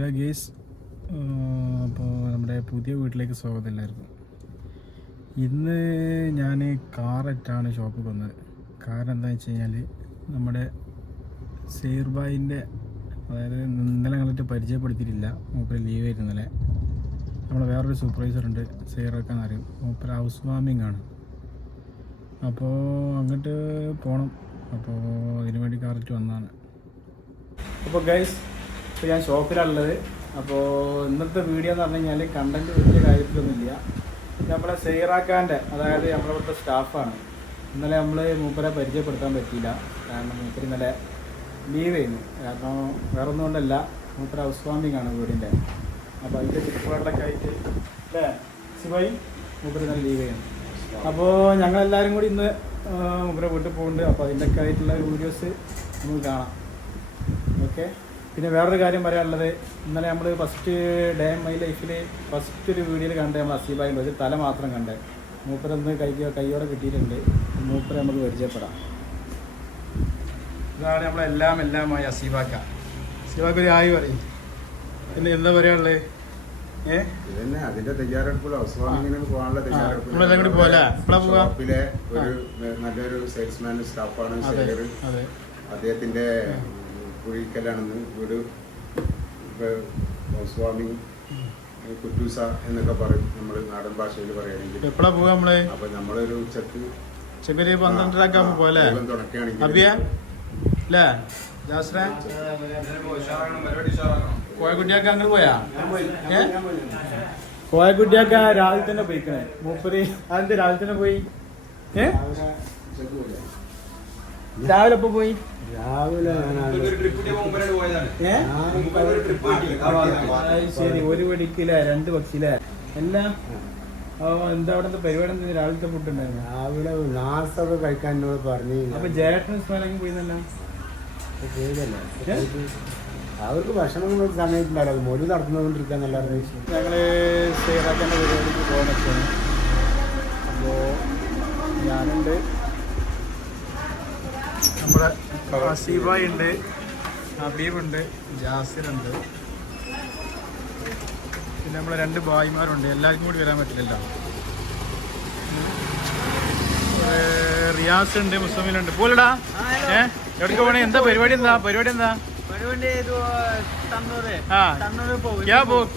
Guys, അപ്പോൾ നമ്മുടെ പുതിയ വീട്ടിലേക്ക് സ്വാഗതം എല്ലാവർക്കും. ഇന്ന് ഞാൻ കാറായിട്ടാണ് ഷോപ്പിൽ വന്നത്. കാരണം എന്താണെന്ന് വെച്ച് കഴിഞ്ഞാൽ നമ്മുടെ സീർബായിൻ്റെ, അതായത് ഇന്നലെ ഞങ്ങളിട്ട് പരിചയപ്പെടുത്തിയിട്ടില്ല, മൂപ്പര് ലീവ് ആയിരുന്നു ഇന്നലെ. നമ്മളെ വേറൊരു സൂപ്പർവൈസർ ഉണ്ട്, സീറൊക്കെയെന്ന് അറിയും, മൂപ്പര് ഹൗസ് വാമിംഗ് ആണ്. അപ്പോൾ അങ്ങോട്ട് പോകണം. അപ്പോൾ അതിനു വേണ്ടി കാറിട്ട് വന്നതാണ്. അപ്പോൾ ഗൈസ്, ഇപ്പോൾ ഞാൻ ഷോപ്പിലാണുള്ളത്. അപ്പോൾ ഇന്നത്തെ വീഡിയോ എന്ന് പറഞ്ഞു കഴിഞ്ഞാൽ കണ്ടൻറ്റ് വലിയ കാര്യത്തിലൊന്നുമില്ല. നമ്മളെ സൈറാക്കാൻ്റെ, അതായത് നമ്മളിവിടുത്തെ സ്റ്റാഫാണ്. ഇന്നലെ നമ്മൾ മൂപ്പരെ പരിചയപ്പെടുത്താൻ പറ്റിയില്ല, കാരണം മൂപ്പര് ഇന്നലെ ലീവ് ചെയ്യുന്നു. കാരണം വേറെ ഒന്നും കൊണ്ടല്ല, മൂപ്പര് ഹൗസ് വാമിംഗ് ആണ് വീടിൻ്റെ. അപ്പോൾ അതിൻ്റെ ചുറ്റുപാടിലൊക്കെ ആയിട്ട് അല്ലേ ശിവായി, മൂപ്പര് ഇന്നലെ ലീവ് ചെയ്യുന്നു. അപ്പോൾ ഞങ്ങളെല്ലാവരും കൂടി ഇന്ന് മൂപ്പരെ വീട്ടിൽ പോകുന്നുണ്ട്. അപ്പോൾ അതിൻ്റെയൊക്കെ ആയിട്ടുള്ള വീഡിയോസ് നമുക്ക് കാണാം. ഓക്കെ. പിന്നെ വേറൊരു കാര്യം പറയാനുള്ളത്, ഇന്നലെ നമ്മൾ ഫസ്റ്റ് ഡേ മൈ ലൈഫിൽ ഫസ്റ്റ് ഒരു വീഡിയോയിൽ കണ്ടേ നമ്മൾ അസീബായിൻ്റെ ഒരു തല മാത്രം കണ്ടേ. മൂപ്പരൊന്ന് കൈയോടെ കിട്ടിയിട്ടുണ്ട്. മൂപ്പരെ നമുക്ക് പരിചയപ്പെടാം. ഇതാണ് നമ്മളെല്ലാമായി അസീബാക്ക. അസീബാക്ക ഒരു ആയി പറയും. പിന്നെ എന്താ പറയാനുള്ളത്? അതിന്റെ തയ്യാറെടുപ്പിൽ നമ്മളെല്ലാം കൂടി പോലെ ഷോപ്പിലെ ഒരു നല്ലൊരു സെയിൽസ്മാൻ സ്റ്റാഫാണ് സേർ. അദ്ദേഹത്തിന്റെ കുഴിക്കലാണെന്ന് വീട്, ഹൗസ് വാമിംഗ്, കുറ്റൂസ എന്നൊക്കെ പറയും നമ്മൾ നാടൻ ഭാഷയിൽ പറയുകയാണെങ്കിൽ. എപ്പോഴാ പോവാ നമ്മള്? അപ്പൊ നമ്മളൊരു ഉച്ചക്ക് 12:30 പോലെ കോയക്കുട്ടിയാക്ക അങ്ങോട്ട് പോയാ? കോയക്കുട്ടിയാക്ക രാവിലെ തന്നെ പോയിക്കണേ. മൂപ്പര് അതെന്ത് രാവിലെ തന്നെ പോയി? രാവിലെ എപ്പോ പോയി? ശരി, ഒരു വെടിക്കില്ല 2 പക്ഷിയില്ലേ എല്ലാം. എന്താ അവിടെ പരിപാടി? എന്താ രാവിലത്തെ ഫുഡ് ഉണ്ടായിരുന്നു? രാവിലെ നാസ്തൊക്കെ കഴിക്കാൻ എന്നോട് പറഞ്ഞു. അപ്പൊ ജേട്ടൻ സ്മേലൊക്കെ പോയിന്നല്ല? അവർക്ക് ഭക്ഷണം സമയത്തുണ്ടായിരുന്നു, മൊഴി നടത്തുന്നതുകൊണ്ടിരിക്കാൻ എല്ലാവരും. ഞങ്ങള് സേറാക്കാൻ്റെ പരിപാടിക്ക് പോകാൻ. അപ്പോ ഞാനുണ്ട്, നമ്മുടെ ഹസീബായി ഉണ്ട്, ഹബീബുണ്ട്, ജാസിറുണ്ട്, പിന്നെ നമ്മളെ 2 ഭായിമാരുണ്ട്. എല്ലാവർക്കും കൂടി വരാൻ പറ്റില്ലല്ലോ. റിയാസ് ഉണ്ട്, മുസ്ലിമിലുണ്ട്. പോലടാ എവിടേക്ക് പോണേ? എന്താ പരിപാടി? എന്താ പരിപാടി?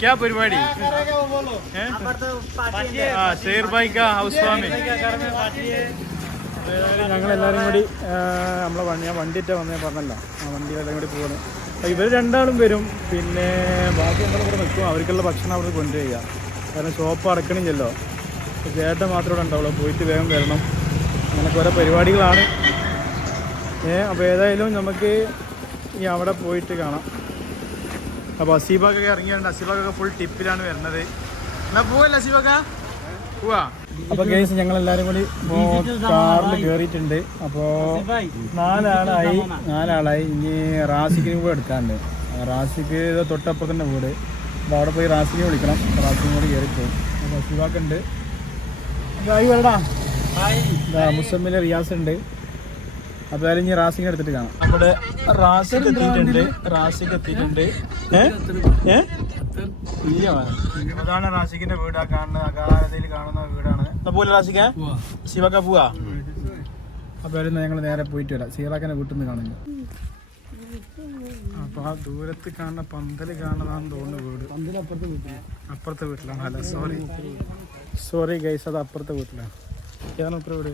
क्या परिപാടി? സേർബായിക്ക ഹൗസ് വാമിംഗ്. ഞങ്ങളെല്ലാവരും കൂടി ഞാൻ വണ്ടിയിട്ട വന്നേ പറഞ്ഞല്ലോ, ആ വണ്ടിയിലെല്ലാം കൂടി പോകുന്നത്. അപ്പോൾ ഇവർ 2 വരും, പിന്നെ ബാക്കി നമ്മളിവിടെ നിൽക്കും. അവർക്കുള്ള ഭക്ഷണം അവിടെ കൊണ്ടുവരിക, കാരണം ഷോപ്പ് അടക്കണില്ലല്ലോ. ചേട്ടൻ മാത്രമേ ഇവിടെ ഉണ്ടാവുള്ളൂ, പോയിട്ട് വേഗം വരണം. അങ്ങനെയൊക്കെ ഓരോ പരിപാടികളാണ്. അപ്പോൾ ഏതായാലും നമുക്ക് ഇനി അവിടെ പോയിട്ട് കാണാം. അപ്പോൾ അസീബാക്കൊക്കെ ഇറങ്ങിയിട്ടുണ്ട്. അസീബാക്കൊക്കെ ഫുൾ ടിപ്പിലാണ് വരുന്നത്. എന്നാൽ പോവല്ലേ അസീബാക്ക? പോവാ. അപ്പോൾ കേസ് ഞങ്ങളെല്ലാവരും കൂടി കാറിൽ കയറിയിട്ടുണ്ട്. അപ്പോൾ 4 ആളായി. ഇനി റാസിക്കിനും കൂടെ എടുക്കാറുണ്ട്. റാസിക്ക് തൊട്ടപ്പം തന്നെ വീട്. അപ്പോൾ അവിടെ പോയി റാസിനെ വിളിക്കണം. റാസിനും കൂടി കയറിപ്പോവും. അപ്പോൾ അസീബാക്കുണ്ട്. ആയി വരടാ. മുസമ്മിൽ റിയാസ് ഉണ്ട്. അപ്പോൾ അതിൽ ഇനി റാസിനെ എടുത്തിട്ട് കാണാം. നമ്മുടെ റാസിക്ക് എത്തിയിട്ടുണ്ട്. അതാണ് റാസിക്കിന്റെ വീട്. ആ കാണുന്ന അകാലത്തിൽ കാണുന്ന വീടാണ്. പോലെ റാസിക്ക ശിവക്ക പോവാ. അപ്പൊ ഞങ്ങൾ നേരെ പോയിട്ട് വരാം. സീറാക്കനെ വീട്ടിൽ നിന്ന് കാണുന്നു. അപ്പൊ ആ ദൂരത്ത് കാണുന്ന പന്തല് കാണുന്നതാന്ന് തോന്നുന്നു വീട്. അപ്പുറത്തെ വീട്ടിലാണ്. അല്ല സോറി ഗൈസ്, അത് അപ്പുറത്തെ വീട്ടിലാണ്. ഏതാണ് ഇപ്പുറ വീട്?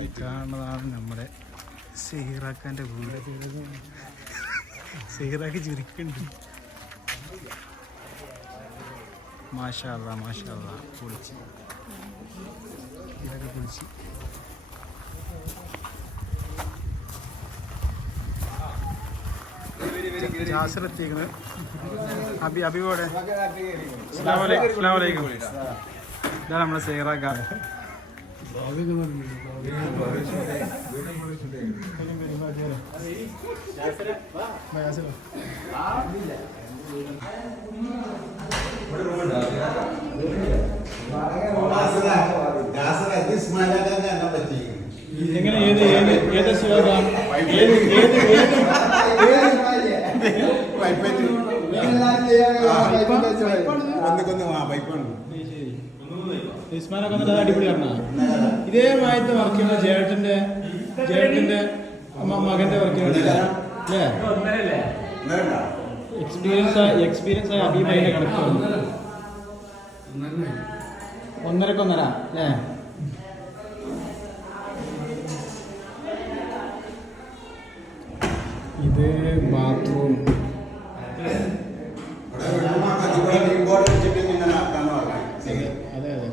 ഈ കാണുന്നതാണ് നമ്മുടെ സീറാക്കാൻ്റെ വീട്. സീറാക്ക് ചിരിക്കുന്നുണ്ട്. മാഷാ അല്ലാ പൊളിച്ച് ഇതൊക്കെ പൊളിച്ച്. ജാസിർ എത്തിക്കുന്നത്. അബിബോടെ അസ്സലാമു അലൈക്കും. ഇതാണ് നമ്മുടെ സീറാക്ക. എങ്ങനെ ഏത് ഇസ്മാനൊക്കെ വന്നിട്ട് അടിപൊളിയാണ്. ഇതേ മായത്തെ വർക്ക് ചെയ്യുന്ന ചേട്ടന്റെ മകന്റെ വർക്ക് ചെയ്യുന്നില്ല അല്ലേ? എക്സ്പീരിയൻസ് ആയ അഭിമാനിന്റെ കണക്ക് 1.5 അല്ലേ? ഇത് ബാത്റൂം. അതെ അതെ.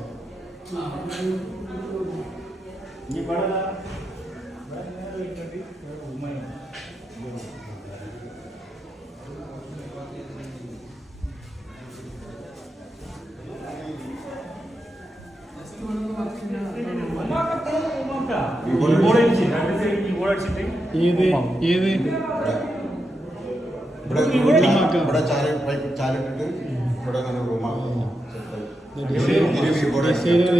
ഏത്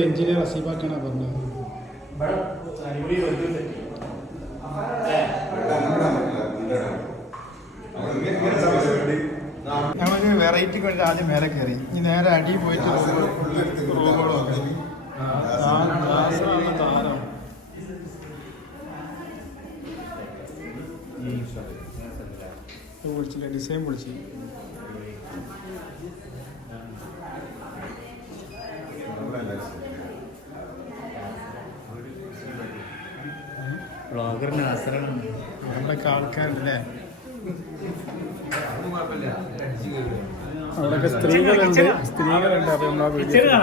എഞ്ചിനീയർ അസീബാക്കാണ് പറഞ്ഞത്. ഞങ്ങൾക്ക് വെറൈറ്റിക്ക് വേണ്ടി ആദ്യം മേലെ കയറി, ഇനി നേരെ അടി പോയിട്ട് വിളിച്ചില്ല, ഡിസൈൻ വിളിച്ചു. അവിടെയൊക്കെ ആൾക്കാരുണ്ടല്ലേ? അവിടെയൊക്കെ സ്ത്രീകളുണ്ട്. അപ്പൊ നമ്മളാ വീഡിയോ ഇല്ല.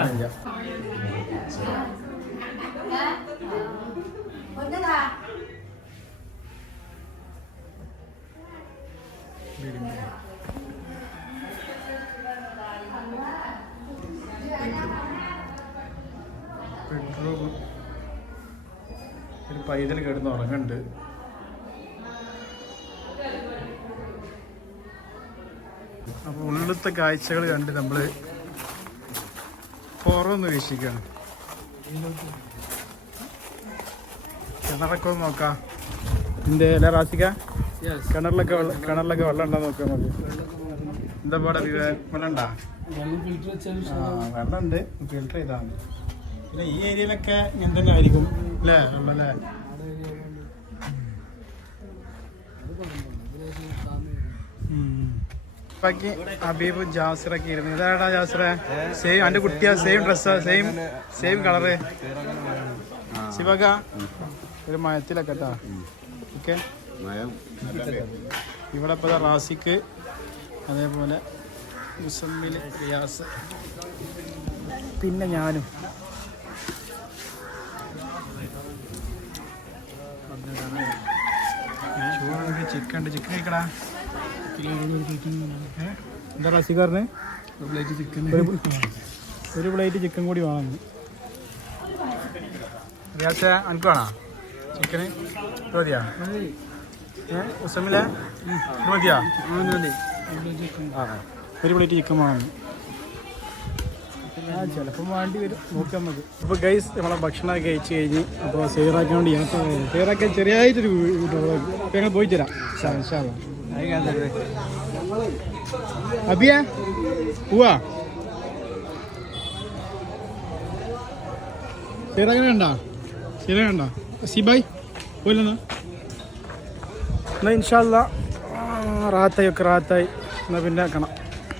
ബെഡ്റൂം. ഒരു പൈതൽ കിടന്ന് ഉറങ്ങുന്നുണ്ട്. അപ്പോൾ ഉള്ളിലത്തെ കാഴ്ചകൾ കണ്ട് നമ്മൾ പുറമൊന്ന് വീക്ഷിക്കുകയാണ്. കിണറൊക്കെ ഒന്ന് നോക്കാം. ഇതിൻ്റെ എല്ലാ റാസിക്ക കിണറിലൊക്കെ വെള്ളം ഉണ്ടോ നോക്കാം നമുക്ക്. എന്താ പാടെ വെള്ളം ഉണ്ടോ? വെള്ളം ഉണ്ട്, ഫിൽട്ടർ ചെയ്താണ്. പിന്നെ ഈ ഏരിയയിലൊക്കെ ഇങ്ങനെ തന്നെ ആയിരിക്കും അല്ലേ വെള്ളല്ലേ? ബാക്കി ഹബീബ് ജാസിറൊക്കെ ഇരുന്നു. ഇതാടാ ജാസിറെ, സെയിം എൻ്റെ കുട്ടിയാ, സെയിം ഡ്രസ്സാ, സെയിം കളറ്. ശിവക ഒരു മയത്തിലൊക്കെ കേട്ടാ. ഓക്കെ, ഇവിടെ ഇപ്പോൾ റാസിക്ക്, അതേപോലെ മുസമ്മിൽ, റിയാസ്, പിന്നെ ഞാനും. ചിക്കൻ ഉണ്ട്, ചിക്കൻ കഴിക്കടാ. എന്താ റാസിക്കാരന് ഒരു പ്ലേറ്റ് ചിക്കൻ കൂടി വേണം. റിയാസ് എനിക്ക് വേണോ ചിക്കന്? മതിയാ മുസമ്മിലെ മതിയാ? ഒരു പ്ലേറ്റ് ചിക്കൻ വേണം. ചിലപ്പം വേണ്ടി വരും, നോക്കാം നമുക്ക്. അപ്പോൾ ഗൈസ് നമ്മളെ ഭക്ഷണം കഴിച്ച് കഴിഞ്ഞ് അപ്പോൾ സേറാക്കാൻ വേണ്ടി സേറാക്കാൻ ചെറിയായിട്ടൊരു അപ്പോൾ ഞങ്ങൾ പോയി തരാം. അബിയ പോവാ സേറാക്കാൻ കണ്ടാ? സേറാ കണ്ടാ? സിബായ് പോയില്ലെന്നാ? എന്നാൽ ഇൻഷാ അല്ലാ റാത്തായി ഒക്കെ റാത്തായി. എന്നാൽ പിന്നെ കാണാം.